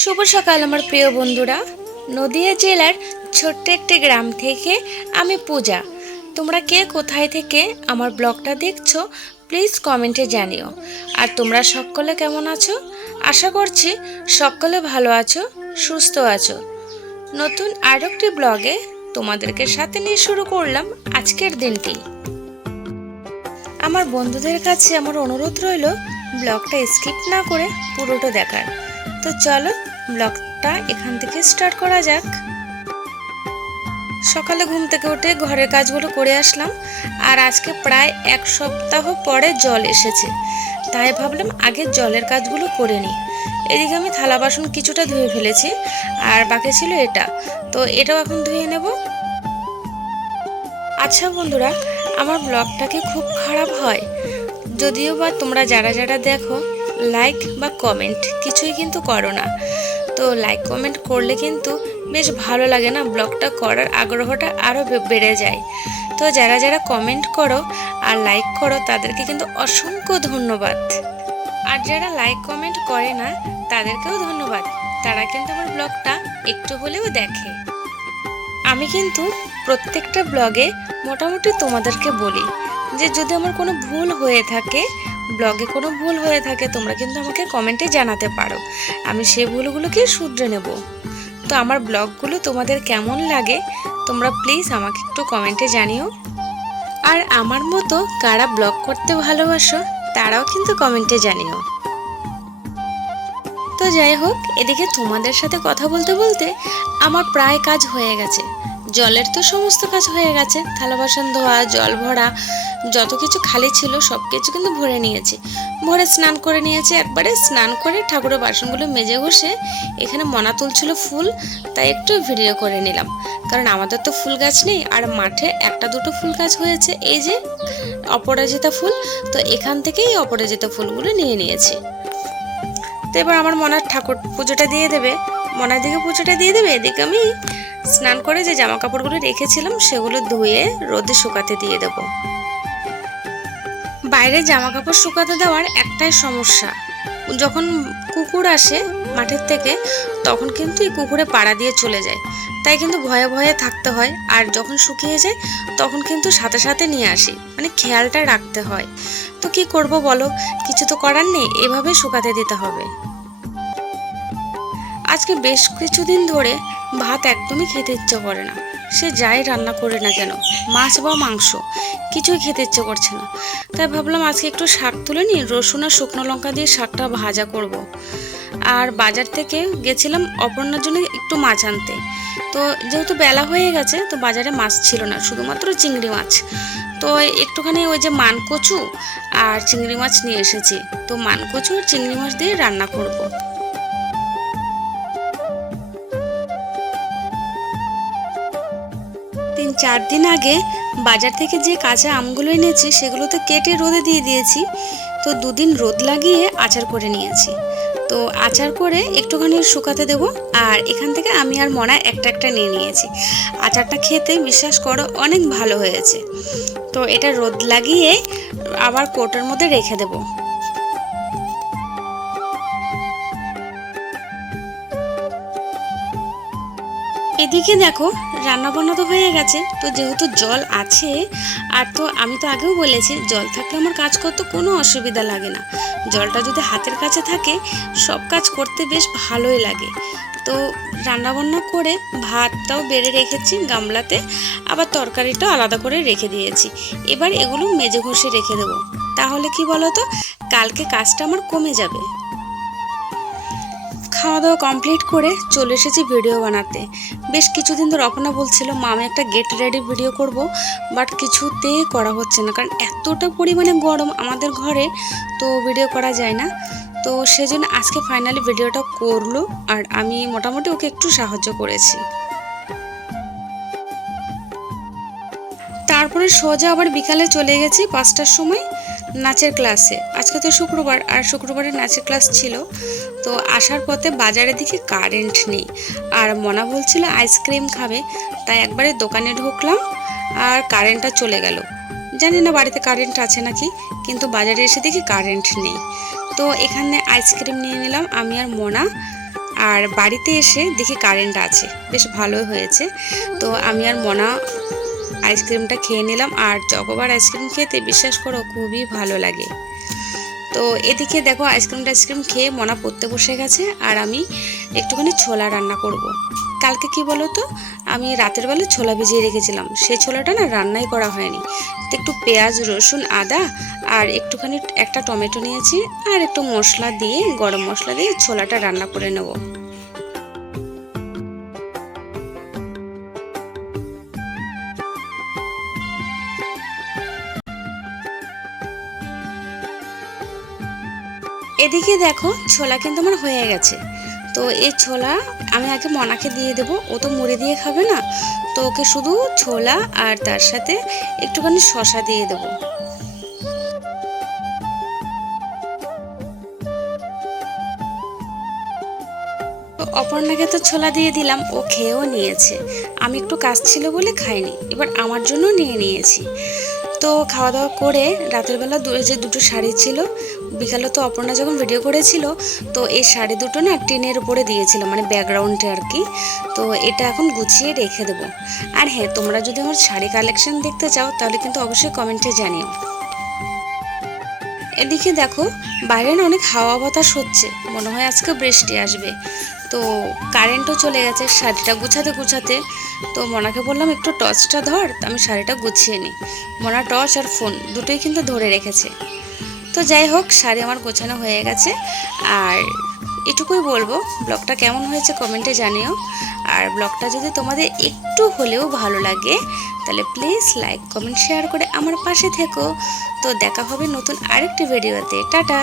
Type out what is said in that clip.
শুভ সকাল আমার প্রিয় বন্ধুরা। নদিয়া জেলার ছোট্ট একটি গ্রাম থেকে আমি পূজা। তোমরা কে কোথায় থেকে আমার ব্লগটা দেখছ প্লিজ কমেন্টে জানিও। আর তোমরা সকলে কেমন আছো? আশা করছি সকলে ভালো আছো, সুস্থ আছো। নতুন আরও একটি ব্লগে তোমাদেরকে সাথে নিয়ে শুরু করলাম আজকের দিনটি। আমার বন্ধুদের কাছে আমার অনুরোধ রইল, ব্লগটা স্কিপ না করে পুরোটা দেখার। তো চলো, ব্লগটা এখান থেকে স্টার্ট করা যাক। সকালে ঘুম থেকে উঠে ঘরের কাজগুলো করে আসলাম, আর আজকে প্রায় এক সপ্তাহ পরে জল এসেছে। তাই ভাবলাম আগে জলের কাজগুলো করে নিই। এদিকে আমি থালা বাসন কিছুটা ধুয়ে ফেলেছি, আর বাকি ছিল এটা। তো এটাও এখন ধুয়ে নেব। আচ্ছা বন্ধুরা, আমার ব্লগটাকে খুব খারাপ হয়। যদিও বা তোমরা যারা যারা দেখো লাইক বা কমেন্ট কিছুই কিন্তু করো না। তো লাইক কমেন্ট করলে কিন্তু বেশ ভালো লাগে না, ব্লগটা করার আগ্রহটা আরও বেড়ে যায়। তো যারা যারা কমেন্ট করো আর লাইক করো, তাদেরকে কিন্তু অসংখ্য ধন্যবাদ। আর যারা লাইক কমেন্ট করে না, তাদেরকেও ধন্যবাদ। তারা কিন্তু আমার ব্লগটা একটু হলেও দেখে। আমি কিন্তু প্রত্যেকটা ব্লগে মোটামুটি তোমাদেরকে বলি যে যদি আমার কোনো ভুল হয়ে থাকে ব্লগে কোনো ভুল হয়ে থাকে, তোমরা কিন্তু আমাকে কমেন্টে জানাতে পারো। আমি সেই ভুলগুলোকে শুধরে নেব। তো আমার ব্লগগুলো তোমাদের কেমন লাগে, তোমরা প্লিজ আমাকে একটু কমেন্টে জানিও। আর আমার মতো কারা ব্লগ করতে ভালোবাসো, তারাও কিন্তু কমেন্টে জানিও। তো যাই হোক, এদিকে তোমাদের সাথে কথা বলতে বলতে আমার প্রায় কাজ হয়ে গেছে। জলের তো সমস্ত কাজ হয়ে গেছে। থালা বাসন ধোয়া, জল ভরা, যত কিছু খালি ছিল সব কিছু কিন্তু ভরে নিয়েছি। ভরে স্নান করে নিয়েছি, একবারে স্নান করে ঠাকুরের বাসনগুলো মেজে ঘষে এখানে মনা তুলছিল ফুল, তাই একটু ভিডিও করে নিলাম। কারণ আমাদের তো ফুল গাছ নেই, আর মাঠে একটা দুটো ফুল গাছ হয়েছে, এই যে অপরাজিতা ফুল, তো এখান থেকেই অপরাজিতা ফুলগুলো নিয়ে নিয়েছি। তো এবার আমার মনার ঠাকুর পুজোটা দিয়ে দেবে। মনার দিকে পুজোটা দিয়ে দেবে? এদিকে আমি স্নান করে যে জামা কাপড়গুলো রেখেছিলাম, সেগুলো ধুয়ে রোদে শুকাতে দিয়ে দেবো। বাইরে জামা কাপড় শুকাতে দেওয়ার একটাই সমস্যা। যখন কুকুর আসে মাঠের থেকে, তখন কিন্তু এই কুকুরে পাড়া দিয়ে চলে যায়। তাই কিন্তু ভয়ে ভয়ে থাকতে হয়। আর যখন শুকিয়ে যায়, তখন কিন্তু সাথে সাথে নিয়ে আসি। মানে খেয়ালটা রাখতে হয়। তো কি করব বলো? কিছু তো করার নেই। এভাবে শুকাতে দিতে হবে। আজকে বেশ কিছুদিন ধরে ভাত একদমই খেতে ইচ্ছে করে না। সে যাই রান্না করে না কেন, মাছ বা মাংস, কিছুই খেতে ইচ্ছে করছে না। তাই ভাবলাম আজকে একটু শাক তুলে নিই, রসুন আর শুকনো লঙ্কা দিয়ে শাকটা ভাজা করব। আর বাজার থেকে গেছিলাম অপর্ণার জন্য একটু মাছ আনতে। তো যেহেতু বেলা হয়ে গেছে, তো বাজারে মাছ ছিল না, শুধুমাত্র চিংড়ি মাছ। তো একটুখানি ওই যে মানকচু আর চিংড়ি মাছ নিয়ে এসেছি। তো মানকচু আর চিংড়ি মাছ দিয়ে রান্না করব। চার দিন আগে বাজার থেকে যে কাঁচা আমগুলো এনেছি সেগুলো তো কেটে রোদে দিয়ে দিয়েছি। তো দুদিন রোদ লাগিয়ে আচার করে নিয়েছি। তো আচার করে একটুখানি শুকাতে দেবো আর এখান থেকে আমি আর মনা একটা একটা নিয়ে নিয়েছি। আচারটা খেতে বিশ্বাস করো অনেক ভালো হয়েছে। তো এটা রোদ লাগিয়ে আবার কোটোর মধ্যে রেখে দেবো। এদিকে দেখো রান্না বান্না তো হয়ে গেছে, তো যেহেতু জল আছে, আর তো আমি তো আগেও বলেছি, জল থাকলে আমার কাজ করতে কোনো অসুবিধা লাগে না। জলটা যদি হাতের কাছে থাকে, সব কাজ করতে বেশ ভালোই লাগে। তো রান্নাবান্না করে ভাতটাও বেড়ে রেখেছি গামলাতে, আবার তরকারিটাও আলাদা করে রেখে দিয়েছি। এবার এগুলো মেজে ঘষে রেখে দেবো। তাহলে কি বলো তো কালকে কাজটা আমার কমে যাবে। খাওয়া দাওয়া কমপ্লিট করে চলে এসেছি ভিডিও বানাতে। বেশ কিছুদিন ধরে অপনা বলছিল, মা, আমি একটা গেট রেডি ভিডিও করব বাট কিছুতেই করা হচ্ছে না। কারণ এতটা পরিমাণে গরম আমাদের ঘরে, তো ভিডিও করা যায় না। তো সেজন্য আজকে ফাইনালি ভিডিওটা করল, আর আমি মোটামুটি ওকে একটু সাহায্য করেছি। তারপরে সোজা আবার বিকালে চলে গেছি পাঁচটার সময় নাচের ক্লাসে আজকে তো শুক্রবার, আর শুক্রবারে নাচের ক্লাস ছিল। তো আসার পথে বাজারের দিকে কারেন্ট নেই। আর মনা বলছিল আইসক্রিম খাবে, তাই একবারে দোকানে ঢুকলাম আর কারেন্টটা চলে গেল। জানি না বাড়িতে কারেন্ট আছে নাকি, কিন্তু বাজারে এসে দেখি কারেন্ট নেই। তো এখানে আইসক্রিম নিয়ে নিলাম আমি আর মোনা। আর বাড়িতে এসে দেখি কারেন্ট আছে, বেশ ভালোই হয়েছে। তো আমি আর মোনা আইসক্রিমটা খেয়ে নিলাম, আর চকোবার আইসক্রিম খেতে বিশ্বাস করো খুবই ভালো লাগে। তো এদিকে দেখো আইসক্রিম টাইসক্রিম খেয়ে মনা পড়তে বসে গেছে আর আমি একটুখানি ছোলা রান্না করব। কালকে কি বলো তো? আমি রাতের বেলা ছোলা ভিজিয়ে রেখেছিলাম। সেই ছোলাটা না রান্নাই করা হয়নি। তো একটু পেঁয়াজ, রসুন, আদা আর একটুখানি একটা টমেটো নিয়েছি আর একটু মশলা দিয়ে, গরম মশলা দিয়ে ছোলাটা রান্না করে নেব। এদিকে দেখো ছোলা কিন্তু আমার হয়ে গেছে। তো এই ছোলা আমি আগে মনাকে দিয়ে দেব, ও তো মুড়ি দিয়ে খাবে না। তো ওকে শুধু ছোলা আর তার সাথে একটুখানি শশা দিয়ে দেবো। অপর্ণাকে তো ছোলা দিয়ে দিলাম, ও খেয়েও নিয়েছে। আমি একটু কাজ ছিল বলে খাইনি, এবার আমার জন্য নিয়ে নিয়েছি। তো খাওয়া দাওয়া করে রাতের বেলা যে দুটো শাড়ি ছিল, বিকালে তো অপর্ণা যখন ভিডিও করেছিল, তো এই শাড়ি দুটো না টিনের উপরে দিয়েছিল মানে ব্যাকগ্রাউন্ডে আর কি তো এটা এখন গুছিয়ে রেখে দেবো। আর হ্যাঁ তোমরা যদি আমার শাড়ি কালেকশন দেখতে চাও, তাহলে কিন্তু অবশ্যই কমেন্টে জানিও। এদিকে দেখো, বাইরে না অনেক হাওয়া বাতাস হচ্ছে। মনে হয় আজকে বৃষ্টি আসবে। তো কারেন্টও চলে গেছে, শাড়িটা গুছাতে গুছাতে। তো মনাকে বললাম, একটু টর্চটা ধর আমি শাড়িটা গুছিয়ে নিই। মোনা টর্চ আর ফোন দুটোই কিন্তু ধরে রেখেছে। তো যাই হোক, শাড়ি আমার গোছানো হয়ে গেছে। আর এটুকুই বলব, ব্লগটা কেমন হয়েছে কমেন্টে জানিও। আর ব্লগটা যদি তোমাদের একটু হলেও ভালো লাগে, তাহলে প্লিজ লাইক, কমেন্ট, শেয়ার করে আমার পাশে থেকো। তো দেখা হবে নতুন আরেকটি ভিডিওতে। টাটা!